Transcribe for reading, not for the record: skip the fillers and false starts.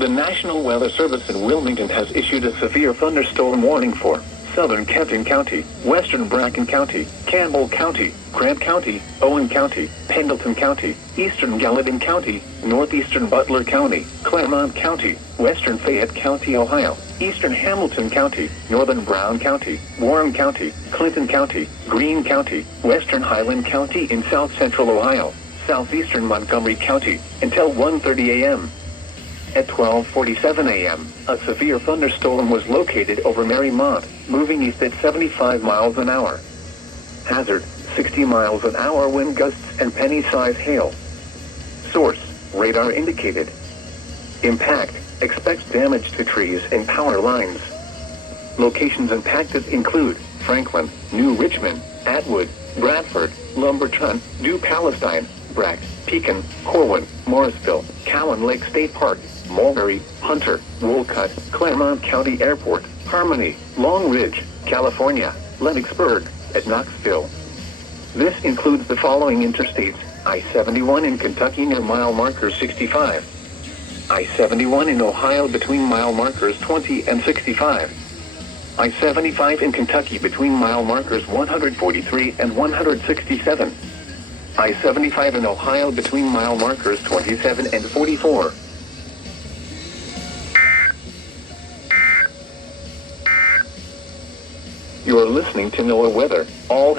The National Weather Service in Wilmington has issued a severe thunderstorm warning for southern Kenton County, western Bracken County, Campbell County, Grant County, Owen County, Pendleton County, eastern Gallatin County, northeastern Butler County, Clermont County, western Fayette County, Ohio, eastern Hamilton County, northern Brown County, Warren County, Clinton County, Greene County, western Highland County in south central Ohio, southeastern Montgomery County, until 1:30 a.m. At 12:47 a.m., a severe thunderstorm was located over Marymount, moving east at 75 miles an hour. Hazard, 60 miles an hour wind gusts and penny-size hail. Source, radar indicated. Impact, expects damage to trees and power lines. Locations impacted include Franklin, New Richmond, Atwood, Bradford, Lumberton, New Palestine, Brack, Pekin, Corwin, Morrisville, Cowan Lake State Park, Mulberry, Hunter, Wolcott, Clermont County Airport, Harmony, Long Ridge, California, Lenoxburg, at Knoxville. This includes the following interstates: I-71 in Kentucky near mile markers 65. I-71 in Ohio between mile markers 20 and 65. I-75 in Kentucky between mile markers 143 and 167. I-75 in Ohio between mile markers 27 and 44. You are listening to NOAA Weather. All